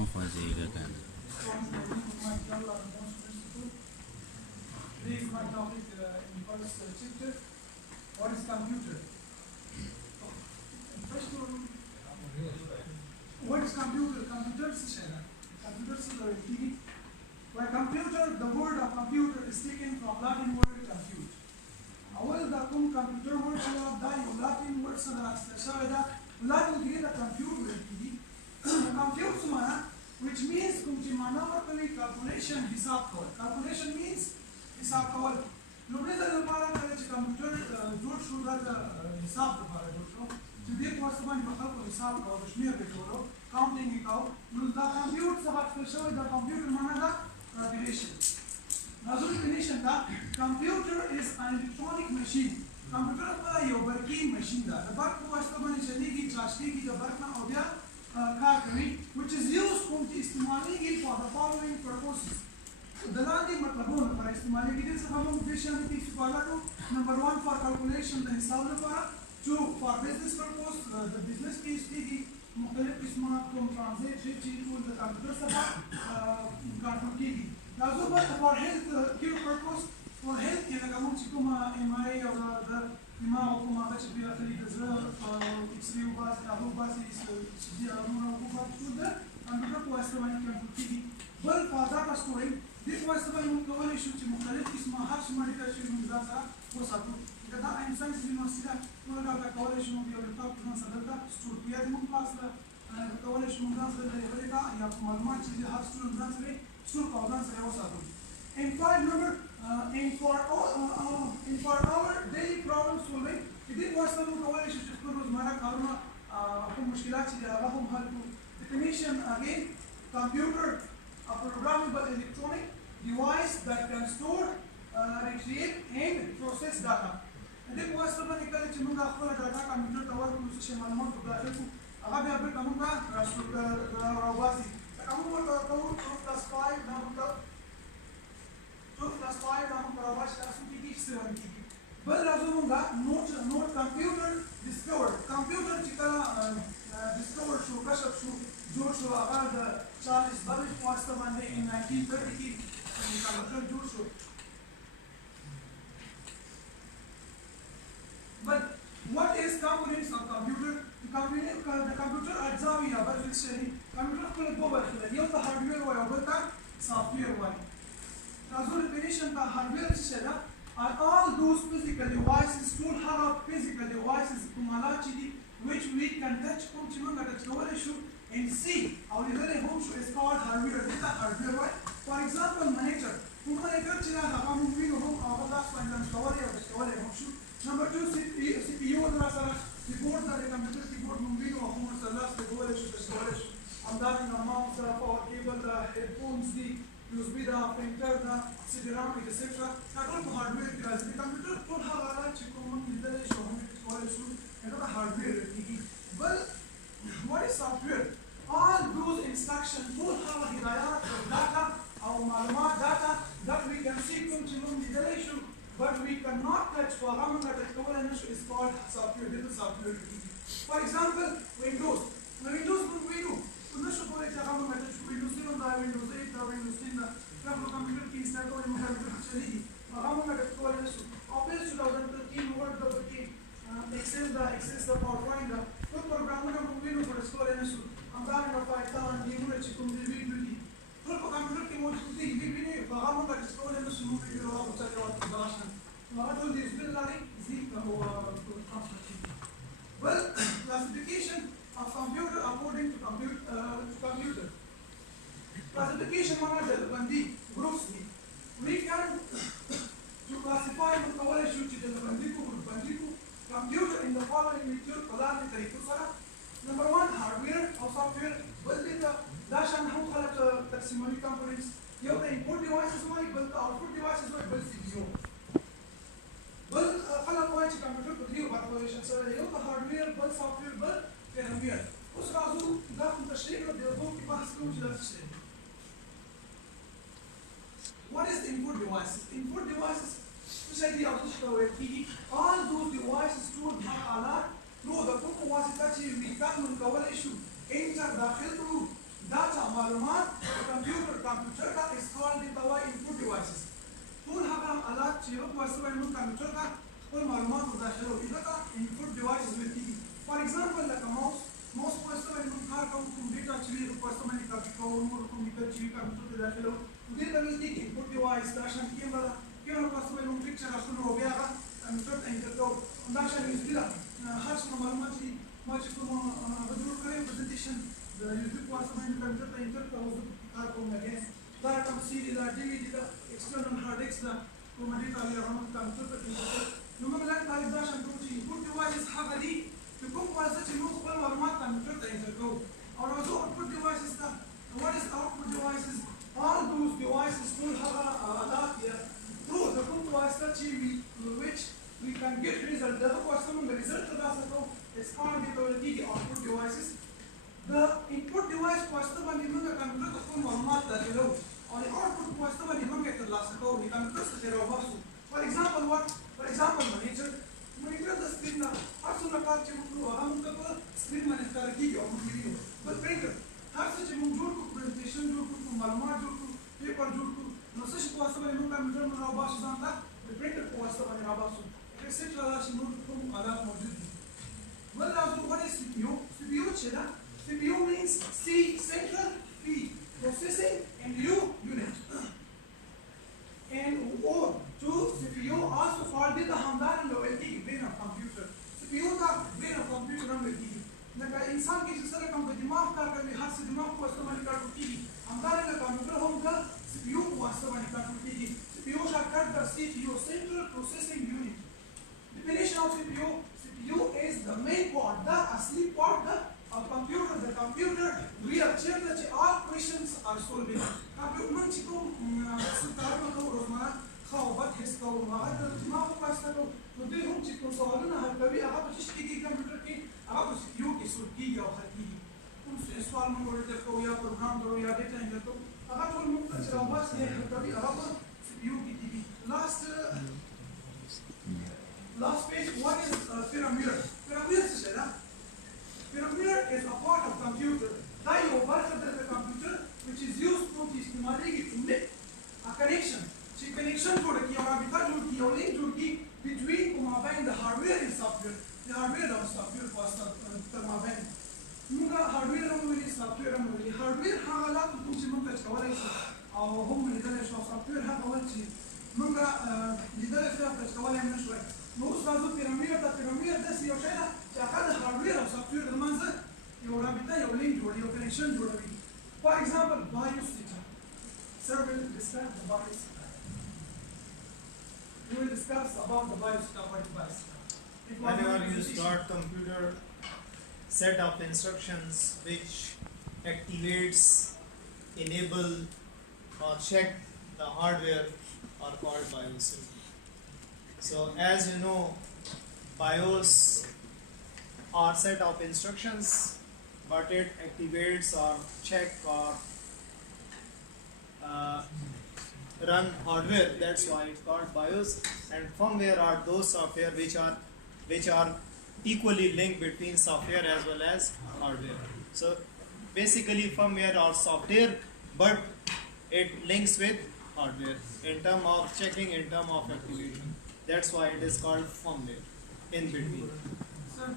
مخوځېږه کنه. This is my topic in first chapter. What is computer? First one, what is computer? Computer is TV. By computer, the word of computer is taken from Latin word compute. أول دا کوم computer word چې دا یو Latin word څخه راځي شوی دا Latin کې دا compute ویل کېږي. Compute څه معنا which means کوم چې معنا ورکوي calculation حساب کول. Calculation means حساب کول. لومړی ځل لپاره کله چې کمپیوټر جوړ شو دا د حساب لپاره جوړ شو چې دې په واسطه باندې خلکو حساب کاوه شمېر به کولو کاونټینګ یې کاوه نو دا کمپیوټر څخه اخیستل شوی دا کمپیوټر معنا ده calculation. Now, definition that computer is an electronic machine. Computer خپله یو برقي ماشین ده. د برق په واسطه باندې چلیږي چارج کېږي د برق نه او بیا کار کوي which is used کوم چې استعمالیږي for the following purposes. د لاندې مطلبونو لپاره استعمالیږي دې څخه موږ دې شیانو کې استفاده کوو. نمبر 1 for calculation د حساب لپاره 2 for business purpose د بزنس کې استعمالیږي مختلف قسمه کوم ترانزیت چې ټول د کمپیوټر څخه کنټرول کېږي. لازم به for health care purpose for health کې لکه موږ چې کومه MRI او د دماغ او کومه هغه چې بیا اخلي د زړه اکس رې وباسي هغه وباسي چې بیا هغومره وباسي ټول د کمپیوټر په واسطه باندې کنټرول کېږي. بل for data storing دې په واسطه باندې موږ کولی شو چې مختلف قسمه هر څه مډیکل شي موږ ځان سره وساتو. لکه دا ایم ساینس یونیورسټي ده ټوله ډاټا کولی شو موږ یو لیپټاپ ځان سره دلته سټور کړو یا زموږ کلاس ده کولی شو موږ ځان سره لرې دا یا معلومات چې هر سټوډنټ ځان سره سټور کړو ځان سره وساتو. And remember, for our daily problem solving, دې په واسطه موږ کولی شو چې خپل روزمره کارونه کوم مشکلات چې دي هغه هم حل کړو. Definition again, computer a programmable electronic device that can store, retrieve and process data. دې په واسطه باندې کله چې موږ خپل ډاټا کمپیوټر ته ورکړو چې معلومات په داخل کړو هغه بیا بیرته موږ راوباسي. لکه موږ ورته کوو 2+5 دا موږ 2+5 دا موږ راوباسي دا څه کېږي 7 کېږي. بل راځو موږ نوټ کمپیوټر ډسکور کمپیوټر چې کله ډسکور شو کشف شو جوړ شو هغه د چارلز بابیج په واسطه باندې 1930 کې کمپیوټر جوړ شو. But what is components of computer? The computer اجزاوي یا برخې شي. کمپیوټر خپل دوه برخې لري یو ته هارډویر وایي او بل ته سافټویر وایي. راځو definition ته هارډویر څه ده؟ are all those physical devices ټول هغه physical devices کوم آلات چې دي which we can touch کوم چې موږ ټچ کولی شو and see او لیدلی هم شو is called hardware. دې ته hardware وایي. For example monitor کوم monitor چې ده هغه موږ وینو هم هغه لاس باندې لمس کولی او ټچ کولی هم شو. Number 2 CPU در سره کیبورډ د کمپیوټر کیبورډ موږ وینو او هم سره لاس ته کولی شو ټچ کولی شو. همدارنګه ماوس ده پاور کیبل ده هیډفونز دي USB ده پرنټر ده CD رام ایټسټرا دا ټول په هارډویر کې راځي. د کمپیوټر ټول هغه آلات چې کوم موږ لیدلی شو هم ټچ کولی شو هغه د هارډویر کېږي. بل what is software? All those instructions ټول هغه هدایات او ډاټا او معلومات ډاټا that we can see کوم چې موږ لیدلی شو but we cannot touch خو هغه موږ ټچ کولی نه شو is called software. دې ته software کېږي. For example Windows موږ وینو نه شو کولی چې هغه موږ ټچ کړو. Windows 7 ده Windows 8 ده Windows 10 ده دا په کمپیوټر کې انسټال کولی موږ کمپیوټر چلیږي هغه موږ ټچ کولی نه شو. Office 2013 Word ده پکې Excel ده Access ده PowerPoint ده ټول پروګرامونه موږ وینو خو ټچ کولی نه شو. همدارنګه Python ګیمونه چې کوم دي ویډیو دي ټول په کمپیوټر کې موجود دي. ویني خو هغه موږ ټچ کولی نه شو. موږ ویډیو هغه څه کوو باشن هغه ټول د USB لارې زی هو ترانسفر کېږي. Well, classification of computer according to computer. Classification معنا ډلبندي groups دي. We can to classify موږ کولی شو چې ډلبندي کو ګروپبندي کو computer in the following method په لاندې طریقو سره. Number 1 hardware او software. بل دې ته دا شان هم خلک تقسیموي components. یو ته input devices وایي بل ته output devices وایي بل CPU. بل خلک وایي چې کمپیوټر په دریو برخو ویشل شوی دی یو ته هارډویر بل سافټویر بل فرمویر. اوس راځو دا کوم تشریح کړو د یو کې بحث کوو چې دا څه شی دی. What is the input devices? Input devices څه شی دي او څه ته ویل کېږي. all those devices ټول هغه آلات through د کومو واسطه چې موږ کولی شو انټر داخل کړو ډاټا معلومات computer का is called the power input devices. طول هذا آلات تشيلوك واسطة من الكمبيوتر का كل معلومات مداخله إذا का input devices بتيجي. For example like a mouse واسطة من الكار كم data تشيله واسطة من الكمبيوتر كمبيوتر تشيله كمبيوتر داخله وده بيجي input device ده عشان كيما واسطة من picture عشان هو بيعها كمبيوتر إنترنت ده عشان يزيله خاص من معلومات ما تكون بدون كلام presentation YouTube واسطة من الكمبيوتر إنترنت أو كم مكان ده كم CD ده DVD ده external hard disk ده كم داتا اللي رمت كمبيوتر لما بلاقي طالب ده عشان تقول input devices حاجة دي تكون واسطة تنوصل كل معلومات كمبيوتر إنترنت أو لو output devices ده what is output devices all those devices كل حاجة آلات through تكون واسطة which we can get result ده هو واسطة من result ده سكو it's called the output devices. The input device واسطة من يمكن كمبيوتر تكون معلومات داخله और output واسطة من يمكن يطلع سكو كمبيوتر تجربه بحثه. For example what? For example monitor ده screen لا أصلا كارت يمكن وهم ممكن screen من التركيب أو فيديو. But printer هر شيء موجود كو presentation جود كو معلومات جود كو paper جود كو نصش واسطة من يمكن كمبيوتر من رابط زانتا printer واسطة من رابط سو. research على شيء موجود آلات موجودة. Well also what is CPU? CPU كذا CPU means C central P processing and U unit. And or to CPU also called the हमदार loyalty brain of computer. CPU का brain of computer हम लेती है. लेकिन इंसान की जिस तरह हम दिमाग का कभी हाथ से दिमाग को इस्तेमाल करती है. हमदार का computer हम का CPU को इस्तेमाल करती है. CPU shortcut the CPU central processing unit. Definition of CPU. CPU is the main part, the asleep part, of computer. The computer we achieve that all questions are solved. Computer من تكون ستارنا كو روزمرة خاوبات هستو ما هذا ما هو كاستو وديهم تكون سوالنا هالكبي أغاب تشتكي كمبيوتر كي أغاب CPU كي سلكي أو خلكي كم سؤال من ورد كو يا program درو يا data إنجتو أغاب كل ممكن جوابات هي هالكبي أغاب CPU كي تبي. Last page, what is pyramid? Pyramid is a pyramid is a part of computer. That you part of the computer which is used to make a connection. So connection to the link between the hardware and software. The hardware and software was the hardware and software. Hardware حالات تكون ممكن تشتغل أو هم اللي درسوا software هذا أول شيء. ممكن يدرس فيها تشتغل من شوي. نوصل لازم بيراميد ده سيو شيء تأخذ hardware أو software المنزل يورابطه يولين جوري connection جوري. For example, BIOS data. Sir will discuss the BIOS data. We will discuss about the BIOS data. What is BIOS data? Whenever you start computer, set of instructions which activates, enable, or check the hardware are called BIOS. So as you know, BIOS are set of instructions, but it activates or check or run hardware. That's why it's called BIOS. And firmware are those software which are equally linked between software as well as hardware. So basically, firmware or software, but it links with hardware in terms of checking, in terms of activation. That's why it is called firmware in between. Sir,